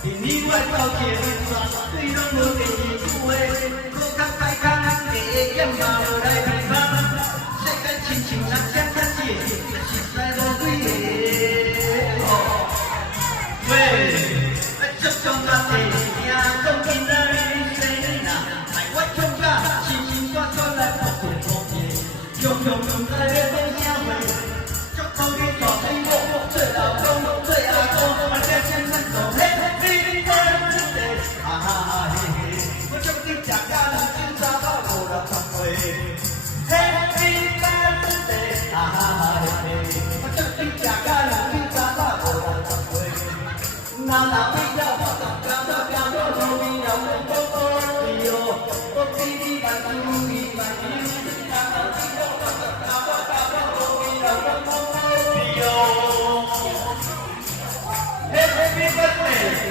你我到结算，对拢无第二句话，苦较歹空，第下眼嘛无来鼻芳。世界亲像人间假设，实在无几个。喂，足足阿弟，听讲今仔日生日啦，害我唱甲心心酸酸来扑扑扑的，强强强来要讲啥话？祝福你大幸福，做老公，做阿公，啊这生咱做嘿。我祝你食甲两斤三百560岁 ，Happy birthday， 我祝你食甲两斤三百560岁，那那味道我都感到感到路边有人讲哎哟，我比你慢2年慢2年，那那味道我都感到路边有人讲哎哟，Happy birthday。